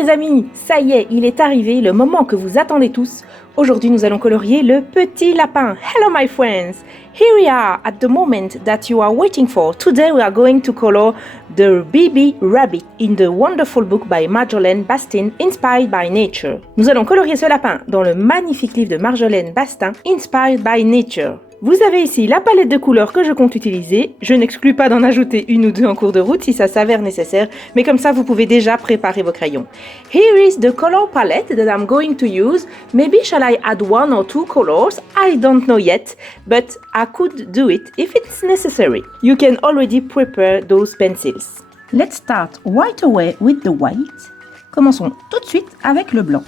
les amis, ça y est, il est arrivé, le moment que vous attendez tous. Aujourd'hui, nous allons colorier le petit lapin. Hello my friends! Here we are at the moment that you are waiting for. Today we are going to color the baby rabbit in the wonderful book by Marjolaine Bastin, Inspired by Nature. Nous allons colorier ce lapin dans le magnifique livre de Marjolaine Bastin, Inspired by Nature. Vous avez ici la palette de couleurs que je compte utiliser. Je n'exclus pas d'en ajouter une ou deux en cours de route si ça s'avère nécessaire, mais comme ça vous pouvez déjà préparer vos crayons. Here is the color palette that I'm going to use. Maybe shall I add one or two colors? I don't know yet, but I could do it if it's necessary. You can already prepare those pencils. Let's start right away with the white. Commençons tout de suite avec le blanc.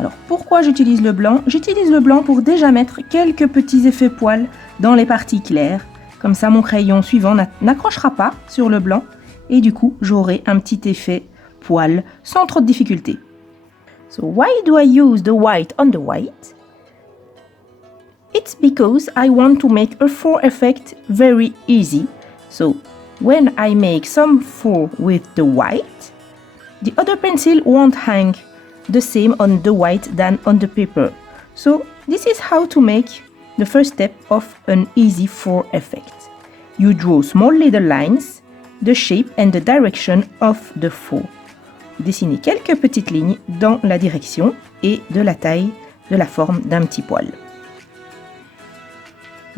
Alors, pourquoi j'utilise le blanc? J'utilise le blanc pour déjà mettre quelques petits effets poils dans les parties claires. Comme ça, mon crayon suivant n'accrochera pas sur le blanc. Et du coup, j'aurai un petit effet poil sans trop de difficulté. So, why do I use the white on the white? It's because I want to make a fur effect very easy. So, when I make some fur with the white, the other pencil won't hang the same on the white than on the paper. So this is how to make the first step of an easy fur effect. You draw small little lines, the shape and the direction of the fur. Dessinez quelques petites lignes dans la direction et de la taille de la forme d'un petit poil.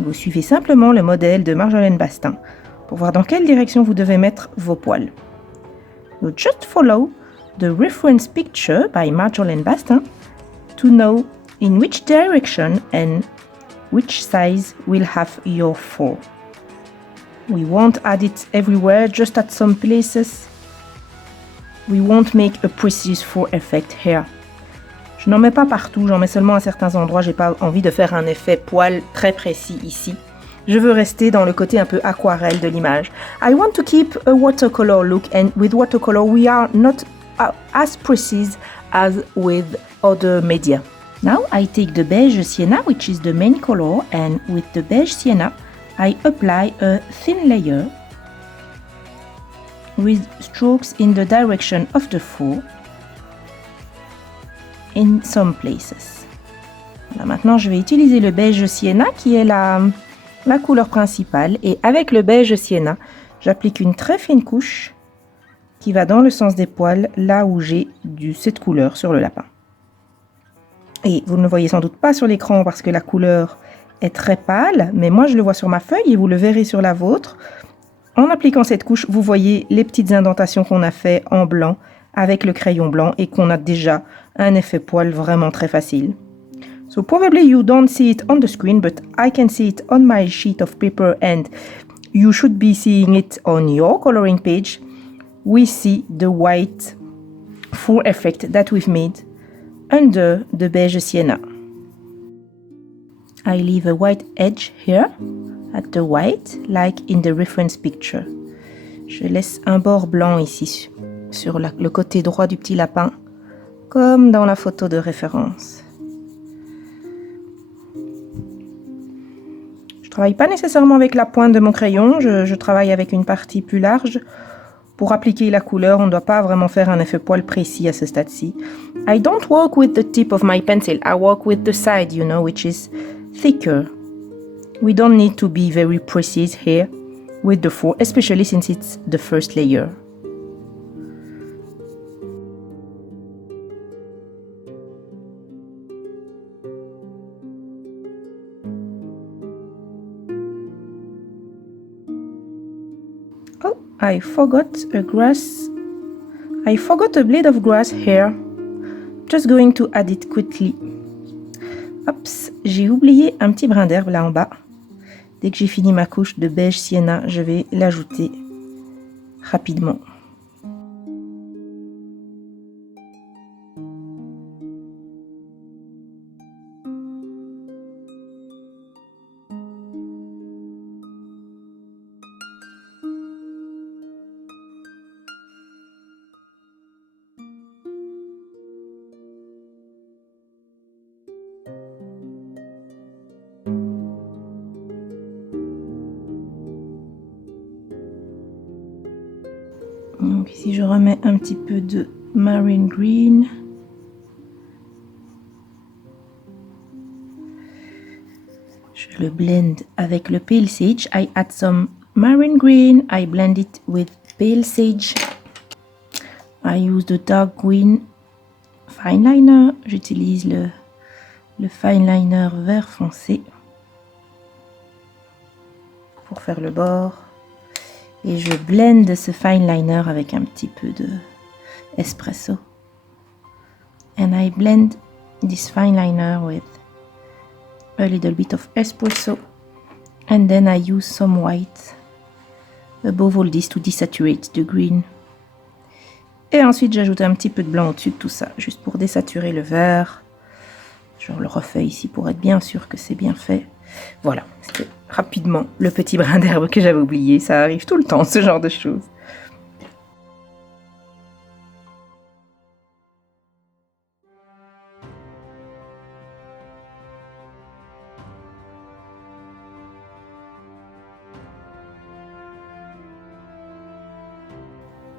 Vous suivez simplement le modèle de Marjolaine Bastin pour voir dans quelle direction vous devez mettre vos poils. You just follow the reference picture by Marjolaine Bastin to know in which direction and which size will have your fur. We won't add it everywhere, just at some places. We won't make a precise fur effect here. Je n'en mets pas partout, j'en mets seulement à certains endroits. J'ai pas envie de faire un effet poil très précis ici. Je veux rester dans le côté un peu aquarelle de l'image. I want to keep a watercolor look, and with watercolor we are not as precise as with other media. Now I take the beige sienna, which is the main color, and with the beige sienna I apply a thin layer with strokes in the direction of the fur in some places. Là, maintenant je vais utiliser le beige sienna qui est la couleur principale, et avec le beige sienna j'applique une très fine couche qui va dans le sens des poils, là où j'ai cette couleur sur le lapin. Et vous ne le voyez sans doute pas sur l'écran parce que la couleur est très pâle, mais moi je le vois sur ma feuille et vous le verrez sur la vôtre. En appliquant cette couche, vous voyez les petites indentations qu'on a fait en blanc avec le crayon blanc et qu'on a déjà un effet poil vraiment très facile. So probably you don't see it on the screen, but I can see it on my sheet of paper and you should be seeing it on your coloring page. We see the white fur effect that we've made under the beige sienna. I leave a white edge here at the white, like in the reference picture. Je laisse un bord blanc ici sur le côté droit du petit lapin, comme dans la photo de référence. Je travaille pas nécessairement avec la pointe de mon crayon, je travaille avec une partie plus large. Pour appliquer la couleur, on ne doit pas vraiment faire un effet poil précis à ce stade-ci. I don't work with the tip of my pencil, I work with the side, you know, which is thicker. We don't need to be very precise here with the fur, especially since it's the first layer. Oh, I forgot a blade of grass here. Just going to add it quickly. Oups, j'ai oublié un petit brin d'herbe là en bas. Dès que j'ai fini ma couche de beige sienna, je vais l'ajouter rapidement. Donc ici je remets un petit peu de marine green. Je le blend avec le pale sage. I add some marine green. I blend it with pale sage. I use the dark green fine liner. J'utilise le fine liner vert foncé pour faire le bord. Et je blend ce fine liner avec un petit peu de espresso. And I blend this fine liner with a little bit of espresso. And then I use some white above all this to desaturate the green. Et ensuite j'ajoute un petit peu de blanc au-dessus de tout ça, juste pour désaturer le vert. Je le refais ici pour être bien sûr que c'est bien fait. Voilà, c'était rapidement le petit brin d'herbe que j'avais oublié. Ça arrive tout le temps, ce genre de choses.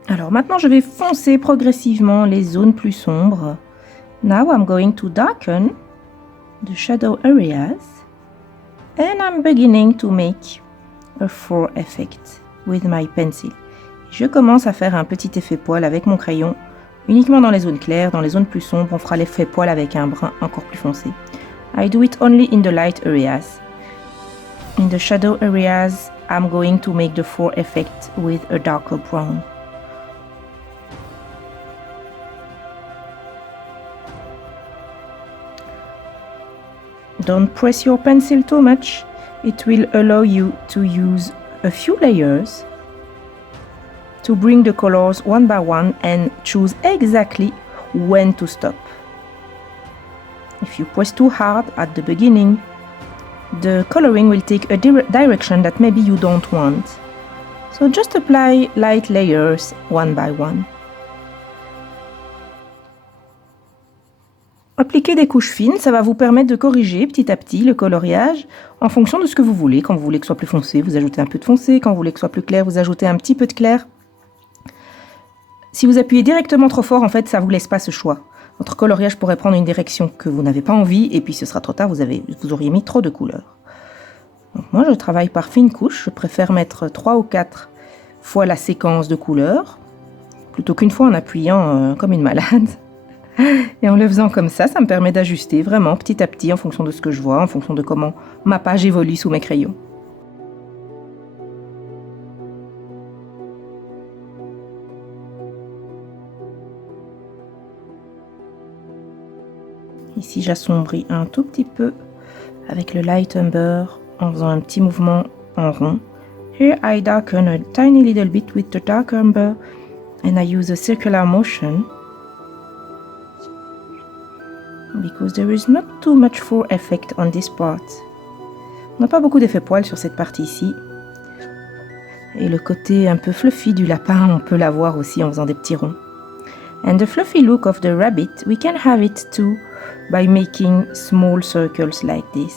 Alors maintenant, je vais foncer progressivement les zones plus sombres. Now I'm going to darken the shadow areas. And I'm beginning to make a fur effect with my pencil. Je commence à faire un petit effet poil avec mon crayon, uniquement dans les zones claires. Dans les zones plus sombres, on fera l'effet poil avec un brin encore plus foncé. I do it only in the light areas. In the shadow areas, I'm going to make the fur effect with a darker brown. Don't press your pencil too much. It will allow you to use a few layers to bring the colors one by one and choose exactly when to stop. If you press too hard at the beginning, the coloring will take a direction that maybe you don't want. So just apply light layers one by one. Appliquer des couches fines, ça va vous permettre de corriger petit à petit le coloriage en fonction de ce que vous voulez. Quand vous voulez que ce soit plus foncé, vous ajoutez un peu de foncé. Quand vous voulez que ce soit plus clair, vous ajoutez un petit peu de clair. Si vous appuyez directement trop fort, en fait, ça ne vous laisse pas ce choix. Votre coloriage pourrait prendre une direction que vous n'avez pas envie et puis ce sera trop tard, vous auriez mis trop de couleurs. Donc moi, je travaille par fines couches. Je préfère mettre 3 ou 4 fois la séquence de couleurs plutôt qu'une fois en appuyant comme une malade. Et en le faisant comme ça me permet d'ajuster vraiment petit à petit en fonction de ce que je vois, en fonction de comment ma page évolue sous mes crayons. Ici, j'assombris un tout petit peu avec le light umber en faisant un petit mouvement en rond. Here I darken a tiny little bit with the dark umber and I use a circular motion because there is not too much fur effect on this part. On n'a pas beaucoup d'effet poil sur cette partie ici. Et le côté un peu fluffy du lapin, on peut l'avoir aussi en faisant des petits ronds. And the fluffy look of the rabbit, we can have it too by making small circles like this.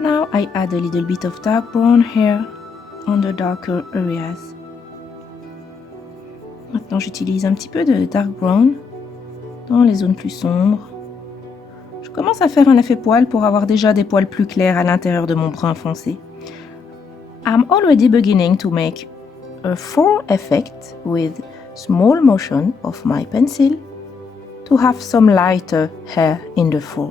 Now I add a little bit of dark brown here on the darker areas. Maintenant j'utilise un petit peu de dark brown dans les zones plus sombres. Je commence à faire un effet poil pour avoir déjà des poils plus clairs à l'intérieur de mon brun foncé. I'm already beginning to make a fur effect with small motion of my pencil to have some lighter hair in the fur.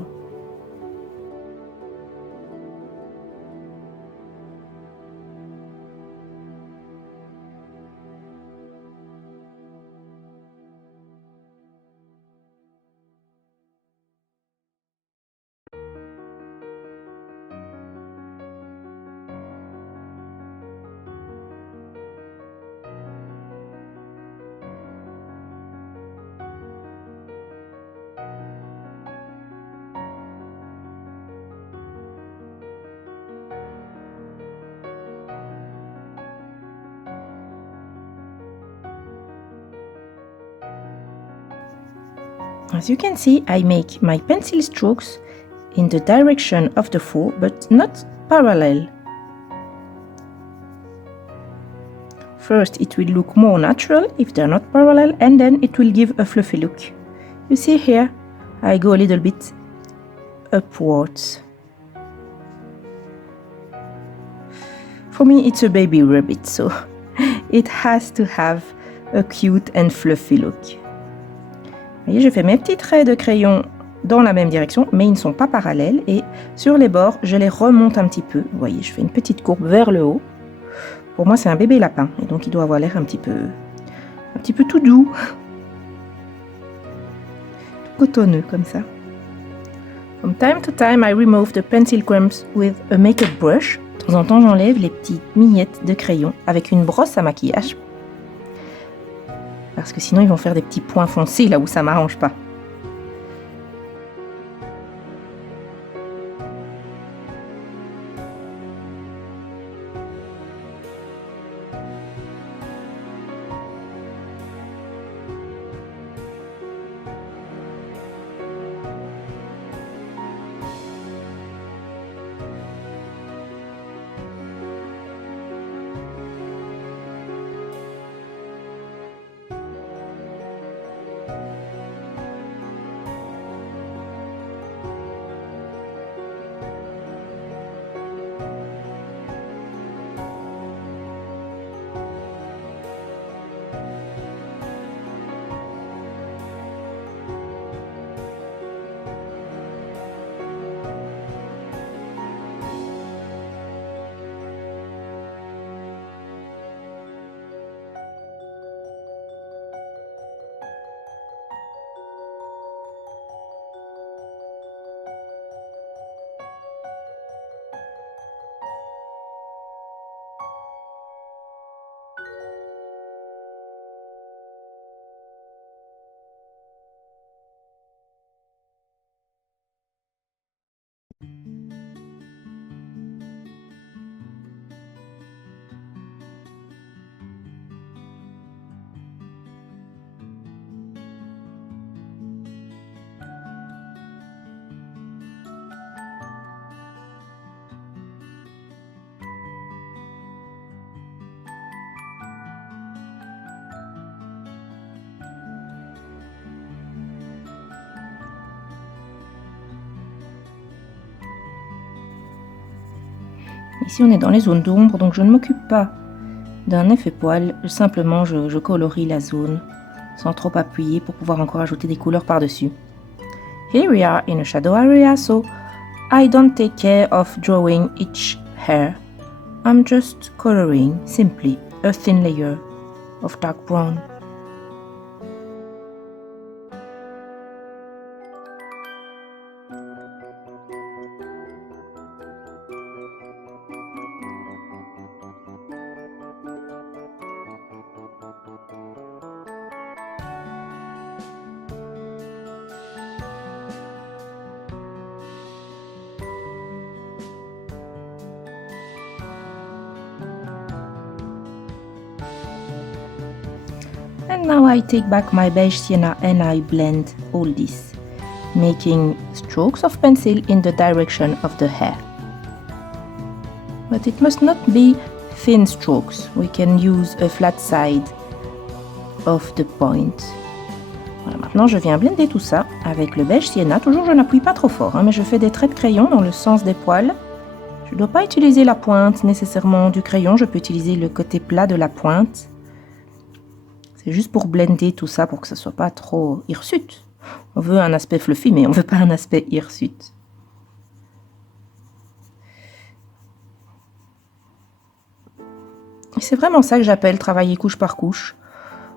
As you can see, I make my pencil strokes in the direction of the four, but not parallel. First, it will look more natural if they're not parallel, and then it will give a fluffy look. You see here, I go a little bit upwards. For me, it's a baby rabbit, so it has to have a cute and fluffy look. Vous voyez, je fais mes petits traits de crayon dans la même direction, mais ils ne sont pas parallèles. Et sur les bords, je les remonte un petit peu. Vous voyez, je fais une petite courbe vers le haut. Pour moi, c'est un bébé lapin, et donc il doit avoir l'air un petit peu tout doux, tout cotonneux comme ça. From time to time, I remove the pencil crumbs with a makeup brush. De temps en temps, j'enlève les petites miettes de crayon avec une brosse à maquillage. Parce que sinon, ils vont faire des petits points foncés là où ça m'arrange pas. Ici, on est dans les zones d'ombre, donc je ne m'occupe pas d'un effet poil. Simplement, je colorie la zone sans trop appuyer pour pouvoir encore ajouter des couleurs par-dessus. Here we are in a shadow area, so I don't take care of drawing each hair. I'm just coloring simply a thin layer of dark brown. And now I take back my beige sienna and I blend all this, making strokes of pencil in the direction of the hair. But it must not be thin strokes. We can use a flat side of the point. Voilà, maintenant je viens blender tout ça avec le beige sienna. Toujours je n'appuie pas trop fort, mais je fais des traits de crayon dans le sens des poils. Je ne dois pas utiliser la pointe nécessairement du crayon, je peux utiliser le côté plat de la pointe. C'est juste pour blender tout ça, pour que ça ne soit pas trop hirsute. On veut un aspect fluffy, mais on ne veut pas un aspect hirsute. C'est vraiment ça que j'appelle travailler couche par couche.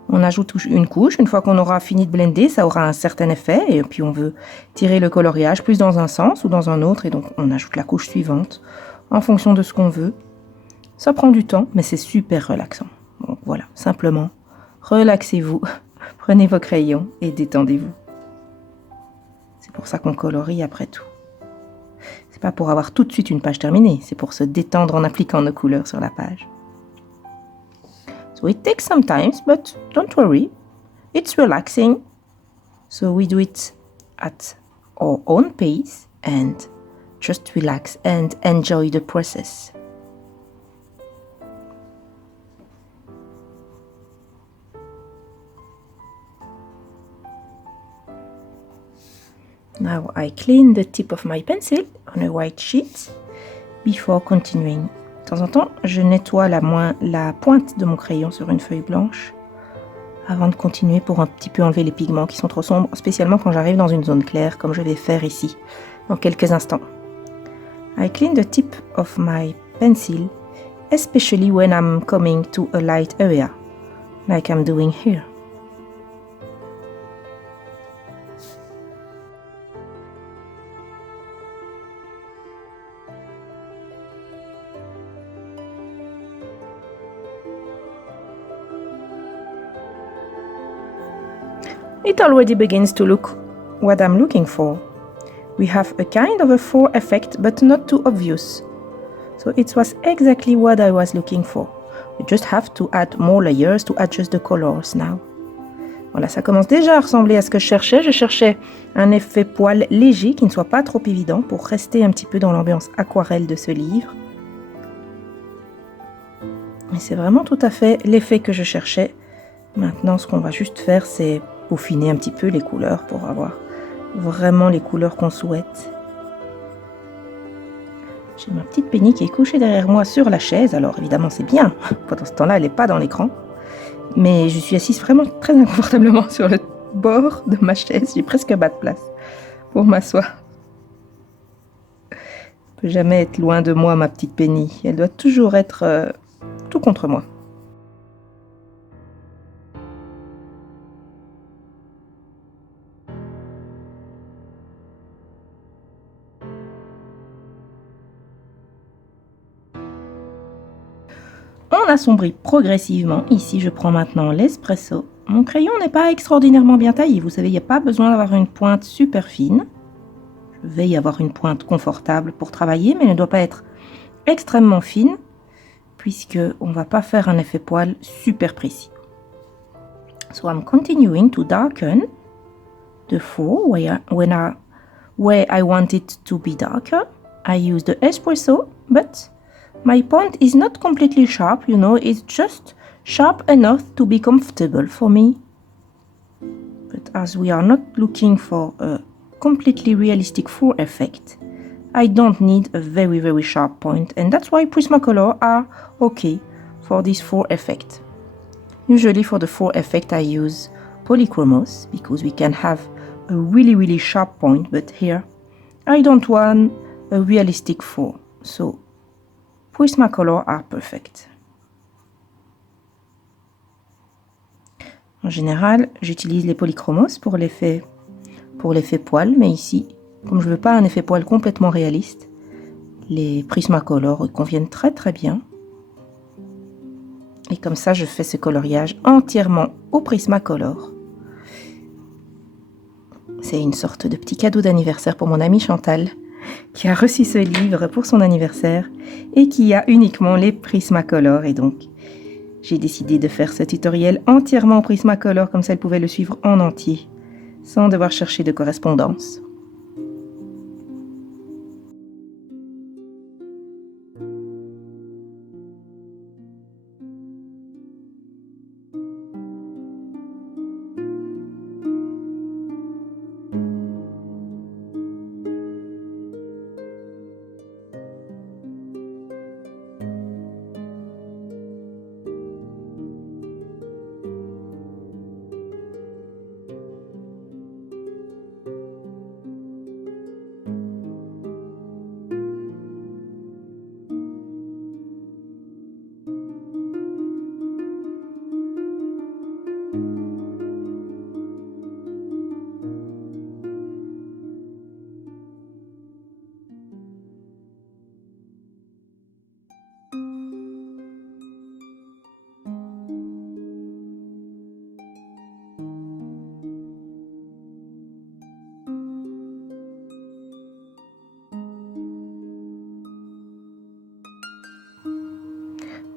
On ajoute une couche, une fois qu'on aura fini de blender, ça aura un certain effet, et puis on veut tirer le coloriage plus dans un sens ou dans un autre, et donc on ajoute la couche suivante, en fonction de ce qu'on veut. Ça prend du temps, mais c'est super relaxant. Donc voilà, simplement, relaxez-vous, prenez vos crayons et détendez-vous. C'est pour ça qu'on colorie après tout. C'est pas pour avoir tout de suite une page terminée, c'est pour se détendre en appliquant nos couleurs sur la page. So it takes some time, but don't worry, it's relaxing. So we do it at our own pace and just relax and enjoy the process. Now I clean the tip of my pencil on a white sheet before continuing. De temps en temps, je nettoie la pointe de mon crayon sur une feuille blanche avant de continuer pour un petit peu enlever les pigments qui sont trop sombres, spécialement quand j'arrive dans une zone claire, comme je vais faire ici, dans quelques instants. I clean the tip of my pencil, especially when I'm coming to a light area, like I'm doing here. It already begins to look what I'm looking for. We have a kind of a 4 effect, but not too obvious. So it was exactly what I was looking for. We just have to add more layers to adjust the colors now. Voilà, ça commence déjà à ressembler à ce que je cherchais. Je cherchais un effet poil léger qui ne soit pas trop évident pour rester un petit peu dans l'ambiance aquarelle de ce livre. Et c'est vraiment tout à fait l'effet que je cherchais. Maintenant, ce qu'on va juste faire, c'est peaufiner un petit peu les couleurs pour avoir vraiment les couleurs qu'on souhaite. J'ai ma petite Penny qui est couchée derrière moi sur la chaise. Alors évidemment c'est bien, pendant ce temps-là elle n'est pas dans l'écran. Mais je suis assise vraiment très inconfortablement sur le bord de ma chaise. J'ai presque pas de place pour m'asseoir. Elle ne peut jamais être loin de moi, ma petite Penny. Elle doit toujours être tout contre moi. On assombrit progressivement. Ici, je prends maintenant l'espresso. Mon crayon n'est pas extraordinairement bien taillé. Vous savez, il n'y a pas besoin d'avoir une pointe super fine. Je vais y avoir une pointe confortable pour travailler, mais elle ne doit pas être extrêmement fine, puisqu'on ne va pas faire un effet poil super précis. So I'm continuing to darken the four where I want it to be darker. I use the espresso, but my point is not completely sharp, you know, it's just sharp enough to be comfortable for me. But as we are not looking for a completely realistic four effect, I don't need a very, very sharp point, and that's why Prismacolor are okay for this four effect. Usually for the four effect I use Polychromos, because we can have a really, really sharp point, but here I don't want a realistic four, so Prismacolor are perfect. En général, j'utilise les polychromos pour l'effet poil, mais ici, comme je ne veux pas un effet poil complètement réaliste, les Prismacolor conviennent très très bien. Et comme ça, je fais ce coloriage entièrement au Prismacolor. C'est une sorte de petit cadeau d'anniversaire pour mon amie Chantal, qui a reçu ce livre pour son anniversaire et qui a uniquement les Prismacolor. Et donc, j'ai décidé de faire ce tutoriel entièrement en Prismacolor, comme ça elle pouvait le suivre en entier, sans devoir chercher de correspondance.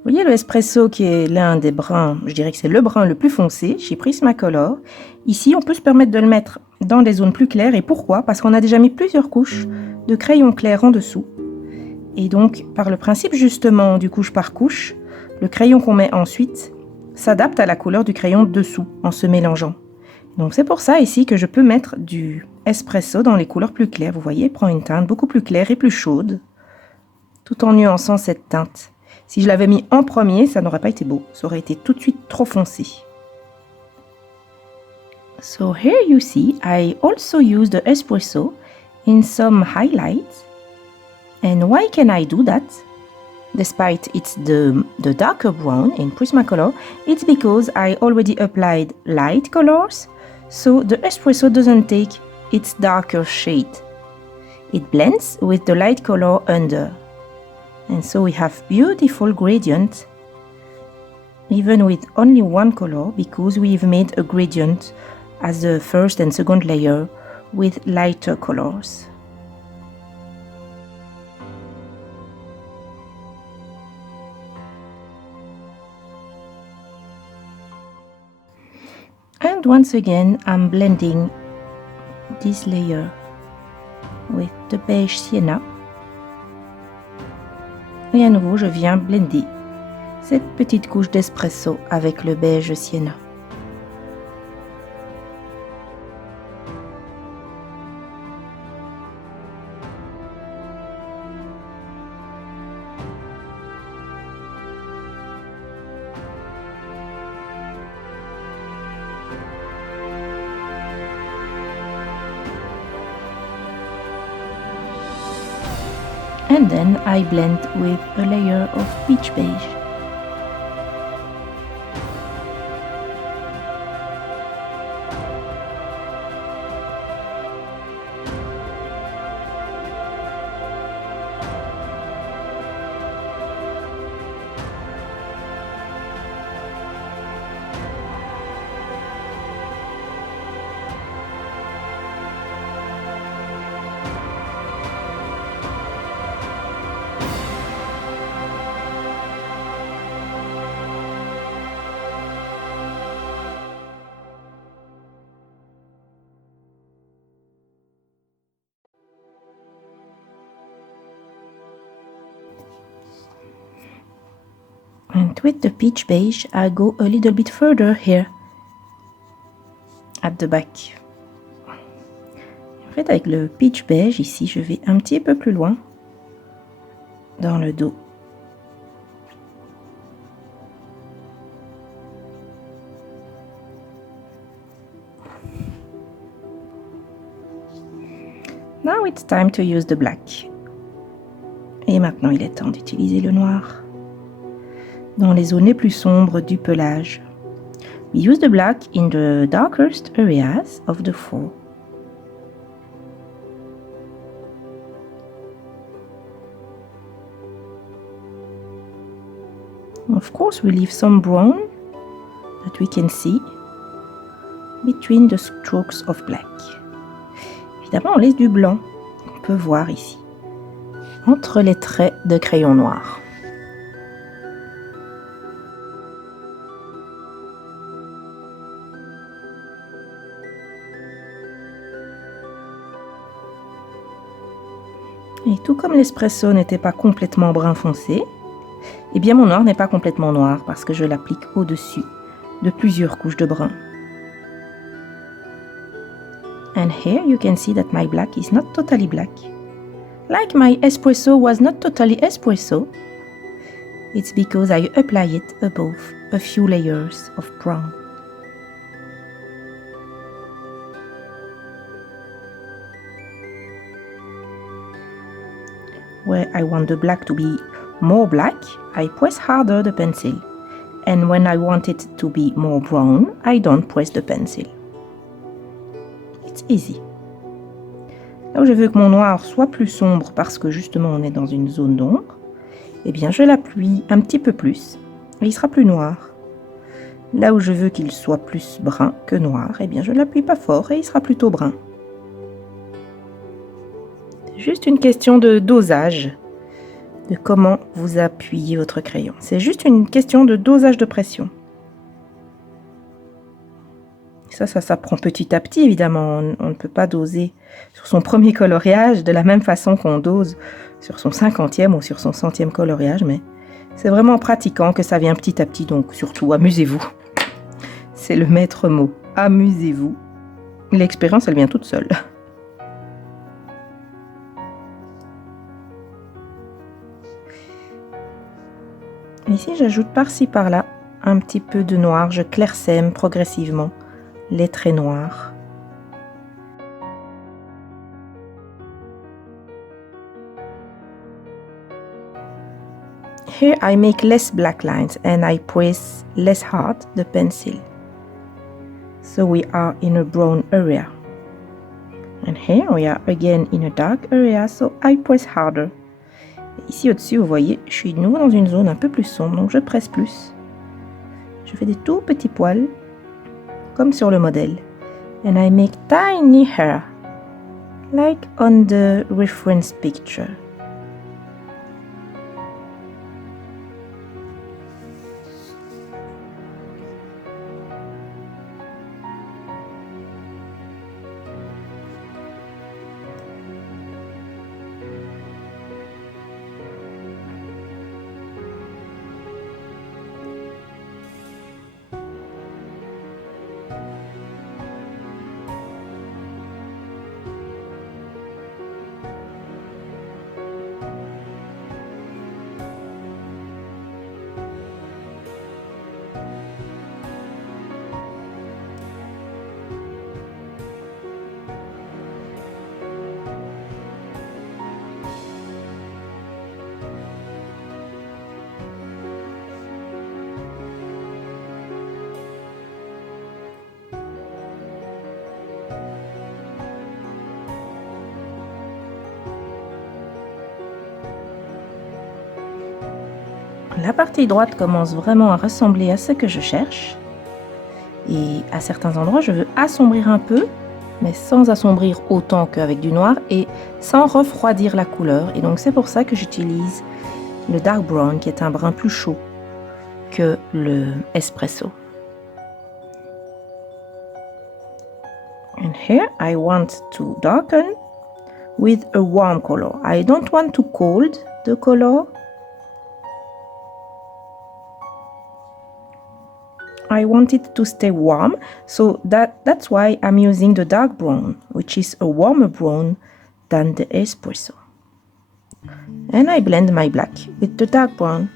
Vous voyez le espresso qui est l'un des brins, je dirais que c'est le brun le plus foncé chez Prismacolor. Ici, on peut se permettre de le mettre dans des zones plus claires. Et pourquoi? Parce qu'on a déjà mis plusieurs couches de crayon clair en dessous. Et donc, par le principe justement du couche par couche, le crayon qu'on met ensuite s'adapte à la couleur du crayon dessous en se mélangeant. Donc c'est pour ça ici que je peux mettre du espresso dans les couleurs plus claires. Vous voyez, il prend une teinte beaucoup plus claire et plus chaude, tout en nuançant cette teinte. Si je l'avais mis en premier, ça n'aurait pas été beau. Ça aurait été tout de suite trop foncé. So here you see, I also use the espresso in some highlights. And why can I do that? Despite it's the darker brown in Prismacolor, it's because I already applied light colors, so the espresso doesn't take its darker shade. It blends with the light color under. And so we have beautiful gradient, even with only one color, because we've made a gradient as the first and second layer with lighter colors. And once again, I'm blending this layer with the beige sienna. Et à nouveau, je viens blender cette petite couche d'espresso avec le beige sienna. And then I blend with a layer of peach beige. And with the peach beige, I go a little bit further here, at the back. En fait, avec le peach beige, ici, je vais un petit peu plus loin, dans le dos. Now it's time to use the black. Et maintenant, il est temps d'utiliser le noir dans les zones les plus sombres du pelage. We use the black in the darkest areas of the fur. Of course, we leave some brown that we can see between the strokes of black. Évidemment, on laisse du blanc, on peut voir ici, entre les traits de crayon noir. Et tout comme l'espresso n'était pas complètement brun foncé, eh bien mon noir n'est pas complètement noir parce que je l'applique au-dessus de plusieurs couches de brun. And here you can see that my black is not totally black. Like my espresso was not totally espresso, it's because I apply it above a few layers of brown. Where I want the black to be more black, I press harder the pencil. And when I want it to be more brown, I don't press the pencil. It's easy. Là où je veux que mon noir soit plus sombre parce que justement on est dans une zone d'ombre, eh bien je l'appuie un petit peu plus et il sera plus noir. Là où je veux qu'il soit plus brun que noir, eh bien je l'appuie pas fort et il sera plutôt brun. Juste une question de dosage, de comment vous appuyez votre crayon. C'est juste une question de dosage de pression. ça s'apprend petit à petit, évidemment. On ne peut pas doser sur son premier coloriage de la même façon qu'on dose sur son 50e ou sur son 100e coloriage, mais c'est vraiment en pratiquant que ça vient petit à petit, donc surtout amusez-vous. C'est le maître mot, amusez-vous. L'expérience, elle vient toute seule. Ici, j'ajoute par-ci par-là un petit peu de noir, je clairsème progressivement les traits noirs. Here I make less black lines and I press less hard the pencil. So we are in a brown area. And here we are again in a dark area, so I press harder. Ici au-dessus, vous voyez, je suis de nouveau dans une zone un peu plus sombre, donc je presse plus. Je fais des tout petits poils, comme sur le modèle. And I make tiny hair, like on the reference picture. La partie droite commence vraiment à ressembler à ce que je cherche. Et à certains endroits, je veux assombrir un peu, mais sans assombrir autant qu'avec du noir et sans refroidir la couleur. Et donc c'est pour ça que j'utilise le dark brown, qui est un brun plus chaud que le espresso. And here I want to darken with a warm color. I don't want to cold the color. I want it to stay warm, so that's why I'm using the dark brown, which is a warmer brown than the espresso. And I blend my black with the dark brown.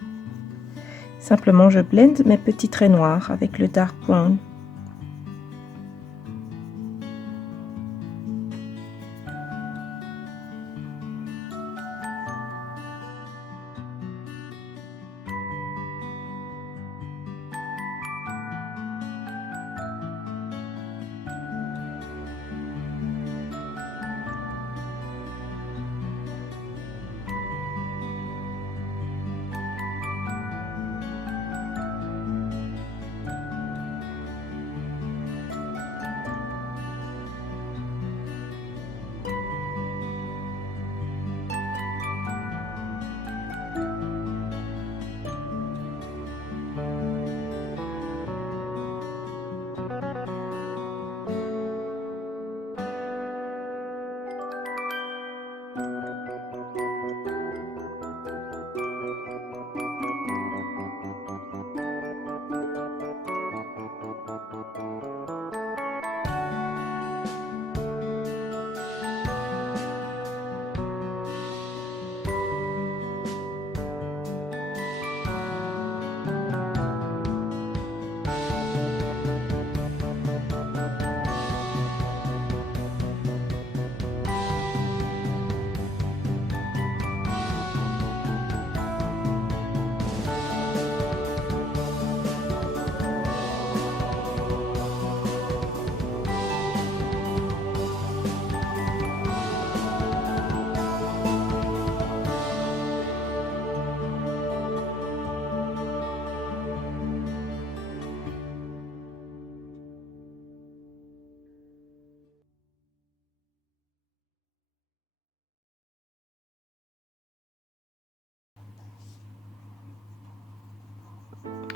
Simplement, je blende mes petits traits noirs avec le dark brown.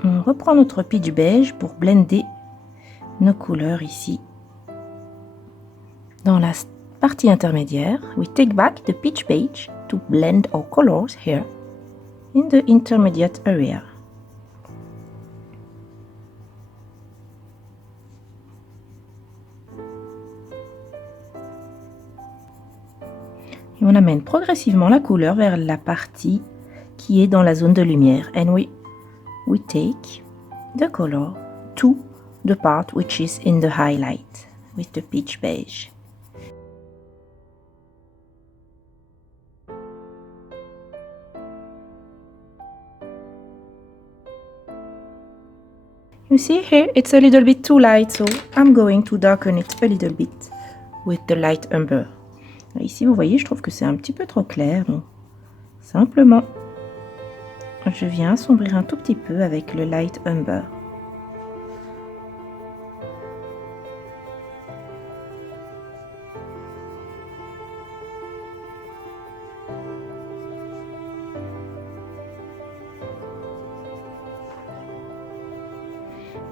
On reprend notre pitch beige pour blender nos couleurs ici. Dans la partie intermédiaire, we take back the pitch beige to blend our colors here in the intermediate area. Et on amène progressivement la couleur vers la partie qui est dans la zone de lumière. And we take the color to the part which is in the highlight with the pitch beige. You see here it's a little bit too light, so I'm going to darken it a little bit with the light umber. Ici vous voyez, je trouve que c'est un petit peu trop clair, donc simplement je viens assombrir un tout petit peu avec le light umber.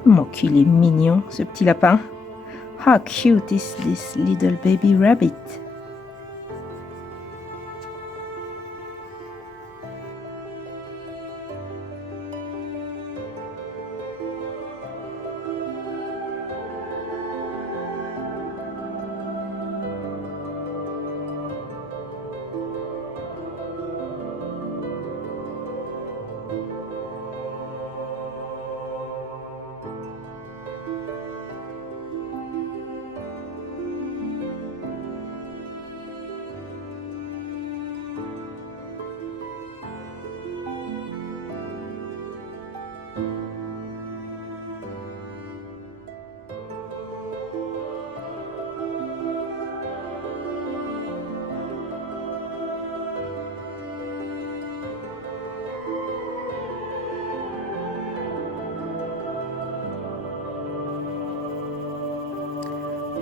Oh, qu'il est mignon, ce petit lapin. How cute is this little baby rabbit?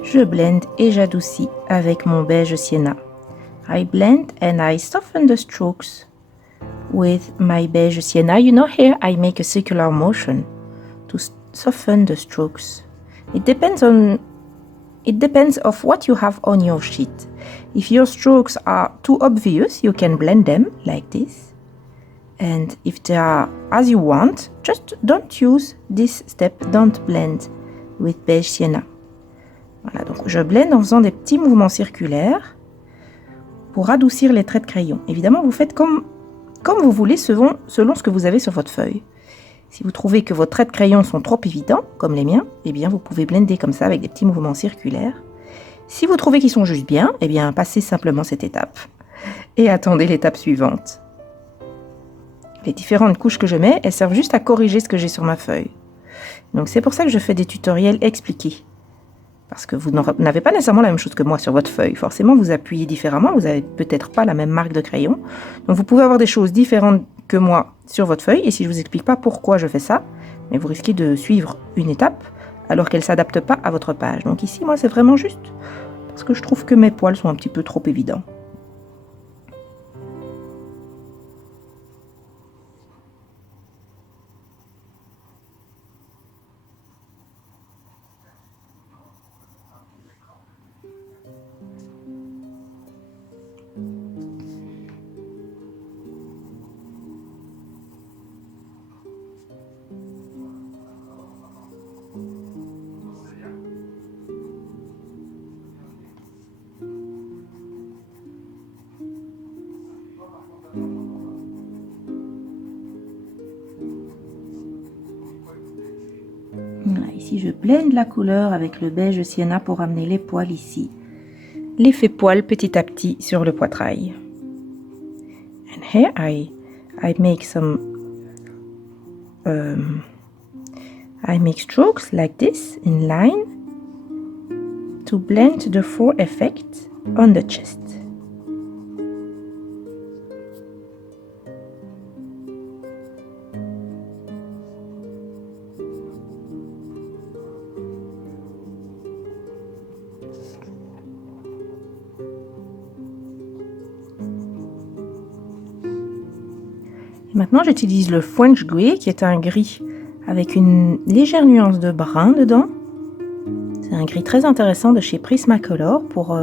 Je blend et j'adoucis avec mon beige sienna. I blend and I soften the strokes with my beige sienna. You know, here I make a circular motion to soften the strokes. It depends of what you have on your sheet. If your strokes are too obvious, you can blend them like this. And if they are as you want, just don't use this step, don't blend with beige sienna. Voilà, donc je blende en faisant des petits mouvements circulaires pour adoucir les traits de crayon. Évidemment, vous faites comme vous voulez selon ce que vous avez sur votre feuille. Si vous trouvez que vos traits de crayon sont trop évidents, comme les miens, eh bien vous pouvez blender comme ça avec des petits mouvements circulaires. Si vous trouvez qu'ils sont juste bien, eh bien passez simplement cette étape et attendez l'étape suivante. Les différentes couches que je mets, elles servent juste à corriger ce que j'ai sur ma feuille. Donc c'est pour ça que je fais des tutoriels expliqués. Parce que vous n'avez pas nécessairement la même chose que moi sur votre feuille. Forcément, vous appuyez différemment, vous n'avez peut-être pas la même marque de crayon. Donc vous pouvez avoir des choses différentes que moi sur votre feuille. Et si je ne vous explique pas pourquoi je fais ça, mais vous risquez de suivre une étape alors qu'elle ne s'adapte pas à votre page. Donc ici, moi, c'est vraiment juste parce que je trouve que mes poils sont un petit peu trop évidents. Voilà, ici je blende la couleur avec le beige sienna pour amener les poils ici. L'effet poil petit à petit sur le poitrail. And here I make some I make strokes like this in line to blend the fur effect on the chest. Maintenant, j'utilise le French Grey, qui est un gris avec une légère nuance de brun dedans. C'est un gris très intéressant de chez Prismacolor pour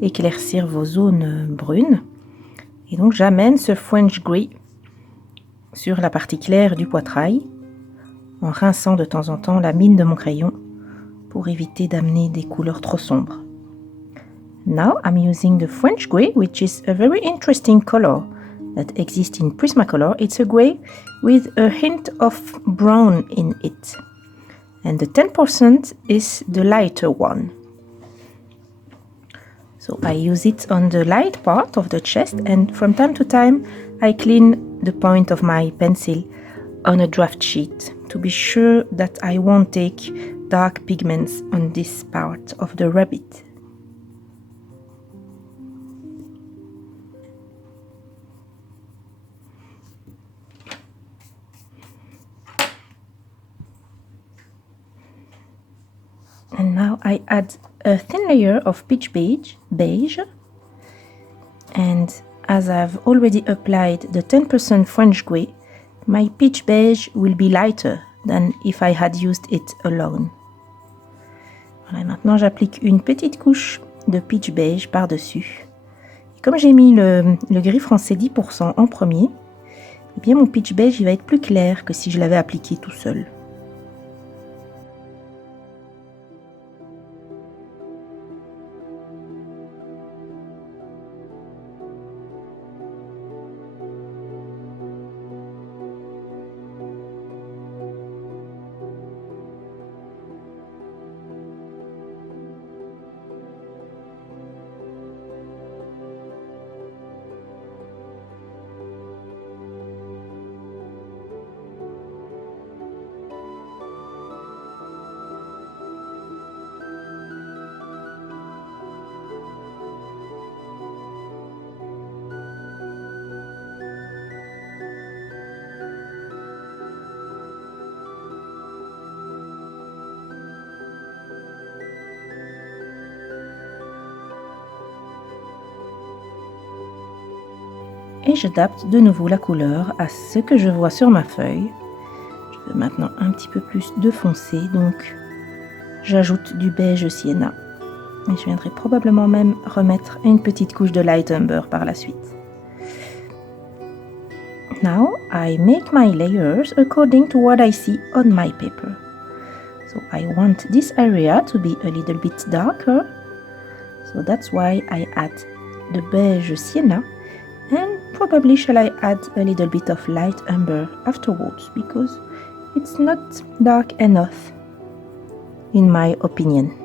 éclaircir vos zones brunes. Et donc j'amène ce French Gris sur la partie claire du poitrail en rinçant de temps en temps la mine de mon crayon pour éviter d'amener des couleurs trop sombres. Now I'm using the French Grey, which is a very interesting color that exists in Prismacolor. It's a grey with a hint of brown in it. And the 10% is the lighter one. So I use it on the light part of the chest, and from time to time I clean the point of my pencil on a draft sheet to be sure that I won't take dark pigments on this part of the rabbit. And now I add a thin layer of peach beige, and as I've already applied the 10% French Grey, my peach beige will be lighter than if I had used it alone. Voilà, maintenant j'applique une petite couche de peach beige par-dessus. Comme j'ai mis le gris français 10% en premier, eh bien mon peach beige il va être plus clair que si je l'avais appliqué tout seul. Et j'adapte de nouveau la couleur à ce que je vois sur ma feuille. Je veux maintenant un petit peu plus de foncé, donc j'ajoute du beige sienna. Et je viendrai probablement même remettre une petite couche de light umber par la suite. Now I make my layers according to what I see on my paper. So I want this area to be a little bit darker. So that's why I add the beige sienna. And probably shall I add a little bit of light umber afterwards, because it's not dark enough, in my opinion.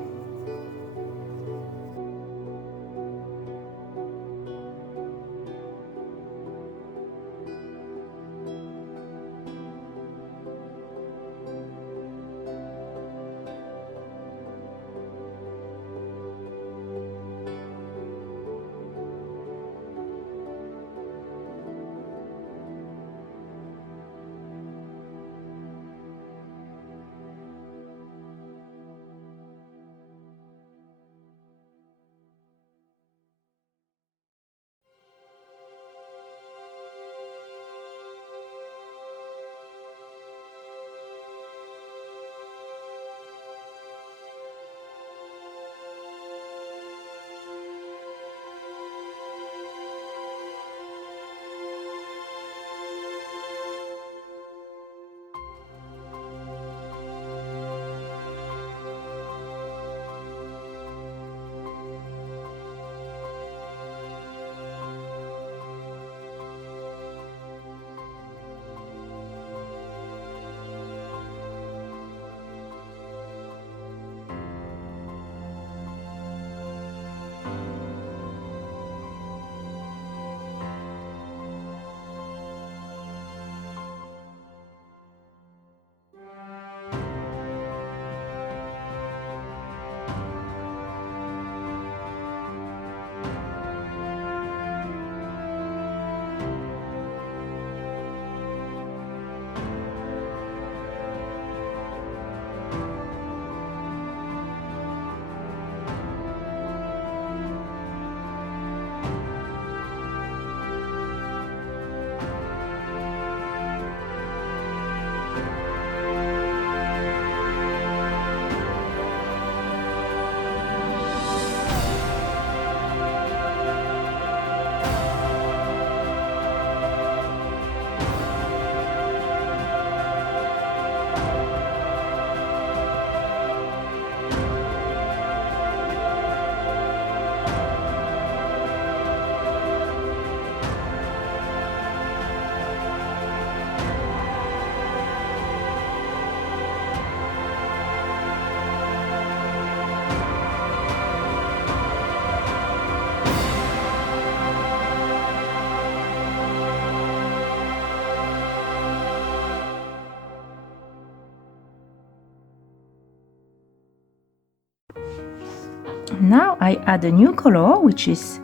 Now I add a new color, which is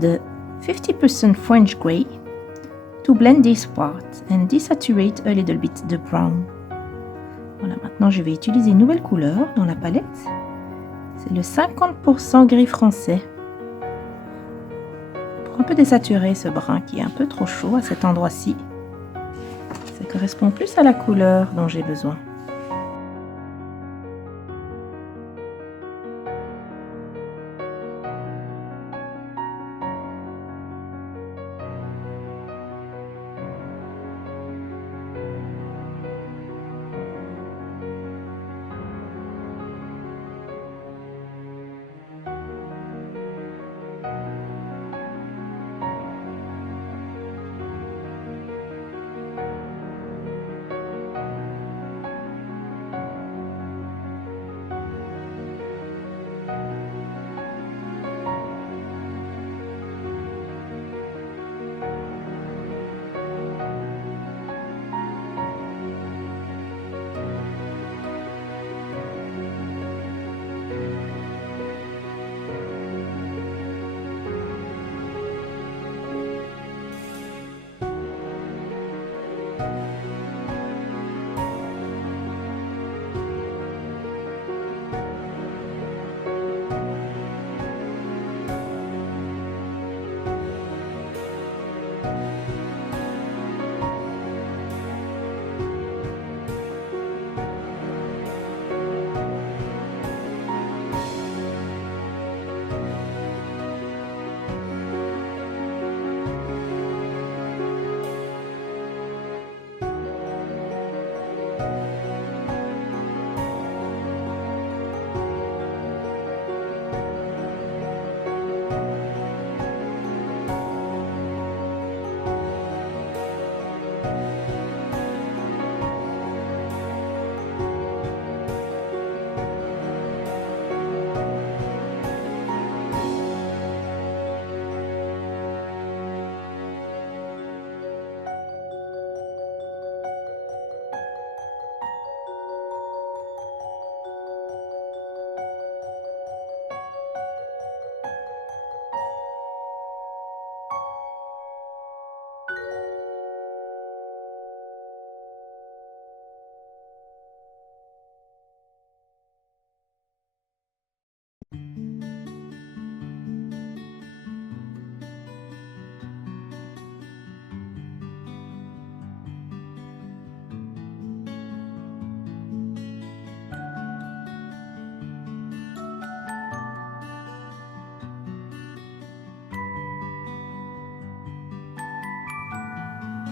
the 50% French gray, to blend this part and desaturate a little bit the brown. Voilà, maintenant je vais utiliser une nouvelle couleur dans la palette. C'est le 50% gris français. Pour un peu désaturer ce brun qui est un peu trop chaud à cet endroit-ci. Ça correspond plus à la couleur dont j'ai besoin.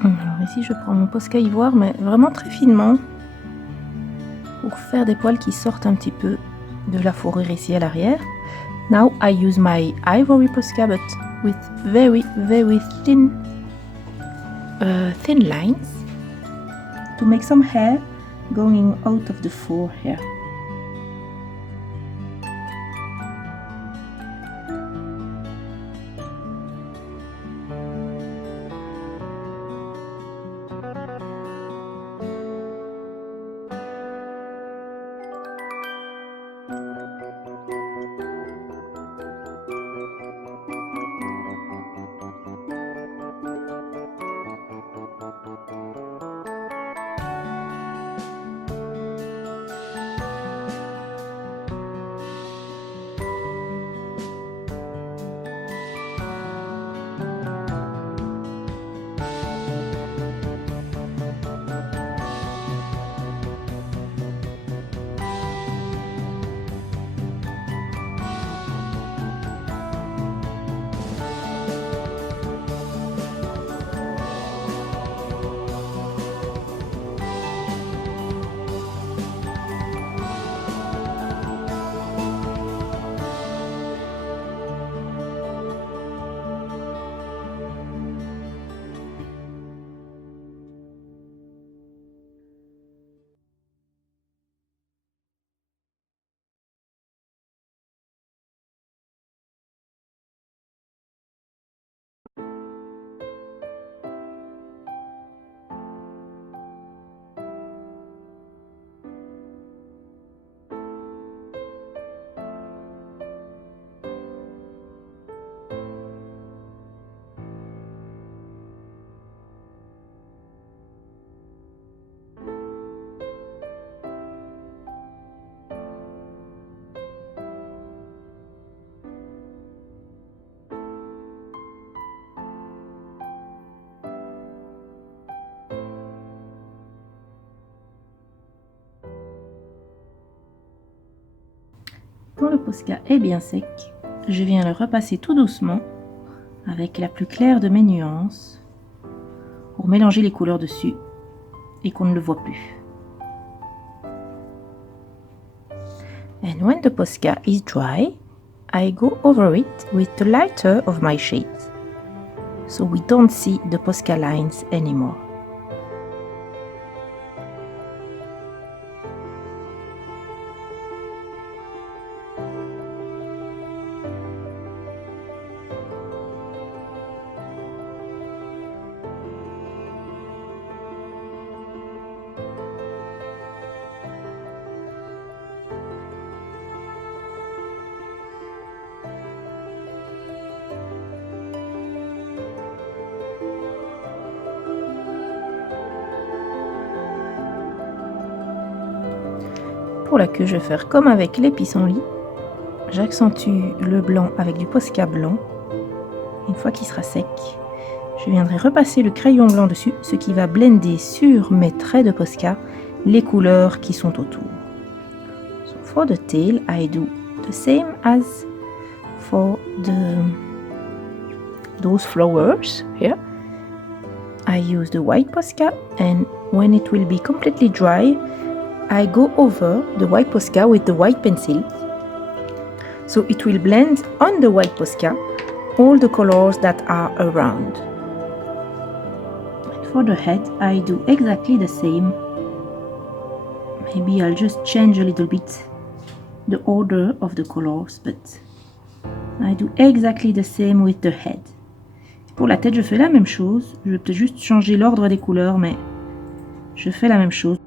Alors ici je prends mon Posca ivoire, mais vraiment très finement, pour faire des poils qui sortent un petit peu de la fourrure ici à l'arrière. Now I use my ivory Posca, but with very thin lines to make some hair going out of the fur here. Quand le Posca est bien sec, je viens le repasser tout doucement avec la plus claire de mes nuances pour mélanger les couleurs dessus et qu'on ne le voit plus. And when the Posca is dry, I go over it with the lighter of my shades, so we don't see the Posca lines anymore. Pour la queue, je vais faire comme avec les pissenlits. J'accentue le blanc avec du Posca blanc. Une fois qu'il sera sec, je viendrai repasser le crayon blanc dessus, ce qui va blender sur mes traits de Posca les couleurs qui sont autour. So for the tail, I do the same as for those flowers here. I use the white Posca, and when it will be completely dry, I go over the white Posca with the white pencil, so it will blend on the white Posca all the colors that are around. And for the head, I do exactly the same. Maybe I'll just change a little bit the order of the colors, but I do exactly the same with the head. Pour la tête, je fais la même chose. Je vais peut-être juste changer l'ordre des couleurs, mais je fais la même chose.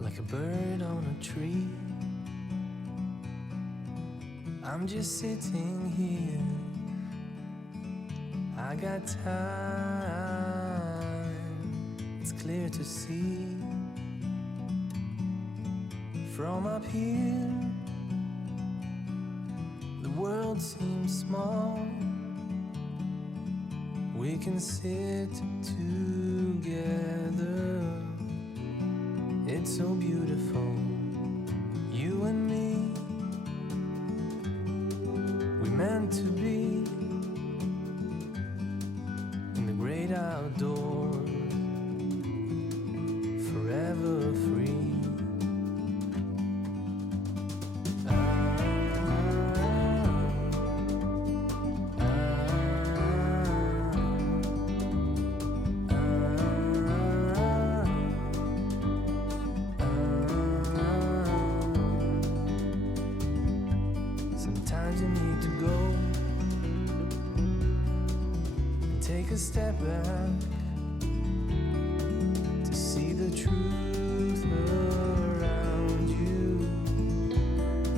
Like a bird on a tree, I'm just sitting here. I got time, it's clear to see. From up here, the world seems small. We can sit together. It's so beautiful, you and me. We meant to be in the great outdoors, forever free. Sometimes you need to go and take a step back to see the truth around you.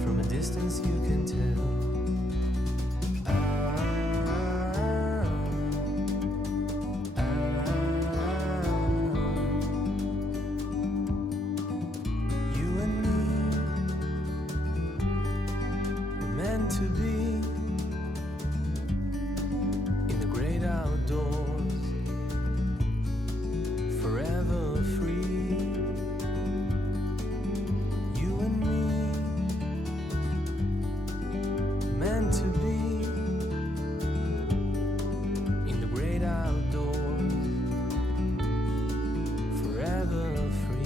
From a distance you can tell. You and me, we're meant to be in the great outdoors, forever free. You and me, meant to be in the great outdoors, forever free.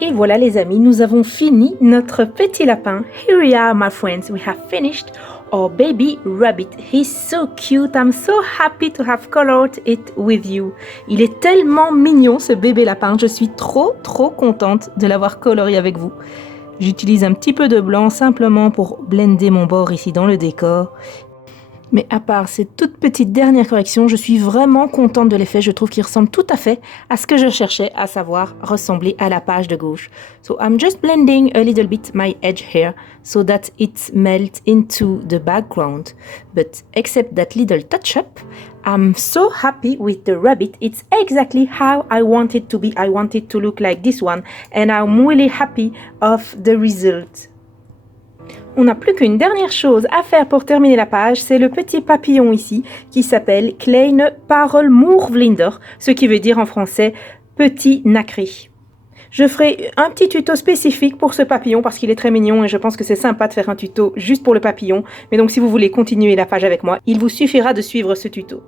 Et voilà les amis, nous avons fini notre petit lapin. Here we are my friends, we have finished our baby rabbit. He's so cute, I'm so happy to have colored it with you. Il est tellement mignon ce bébé lapin, je suis trop contente de l'avoir colorié avec vous. J'utilise un petit peu de blanc simplement pour blender mon bord ici dans le décor. Mais à part ces toutes petites dernières corrections, je suis vraiment contente de l'effet. Je trouve qu'il ressemble tout à fait à ce que je cherchais, à savoir ressembler à la page de gauche. So I'm just blending a little bit my edge here so that it melts into the background. But except that little touch-up, I'm so happy with the rabbit. It's exactly how I want it to be. I want it to look like this one. And I'm really happy of the result. On n'a plus qu'une dernière chose à faire pour terminer la page, c'est le petit papillon ici qui s'appelle Kleine Parelmoervlinder, ce qui veut dire en français petit nacré. Je ferai un petit tuto spécifique pour ce papillon parce qu'il est très mignon et je pense que c'est sympa de faire un tuto juste pour le papillon. Mais donc si vous voulez continuer la page avec moi, il vous suffira de suivre ce tuto.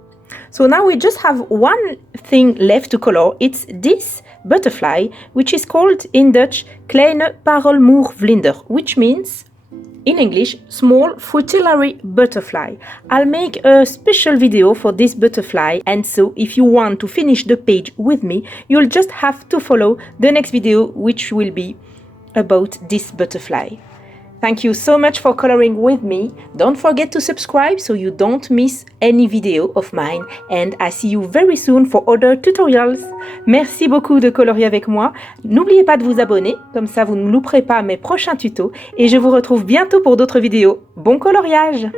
So now we just have one thing left to color. It's this butterfly, which is called in Dutch Kleine Parelmoervlinder, which means in English, small fritillary butterfly. I'll make a special video for this butterfly, and so if you want to finish the page with me, you'll just have to follow the next video, which will be about this butterfly. Thank you so much for coloring with me. Don't forget to subscribe so you don't miss any video of mine, and I see you very soon for other tutorials. Merci beaucoup de colorier avec moi. N'oubliez pas de vous abonner, comme ça vous ne louperez pas mes prochains tutos, et je vous retrouve bientôt pour d'autres vidéos. Bon coloriage!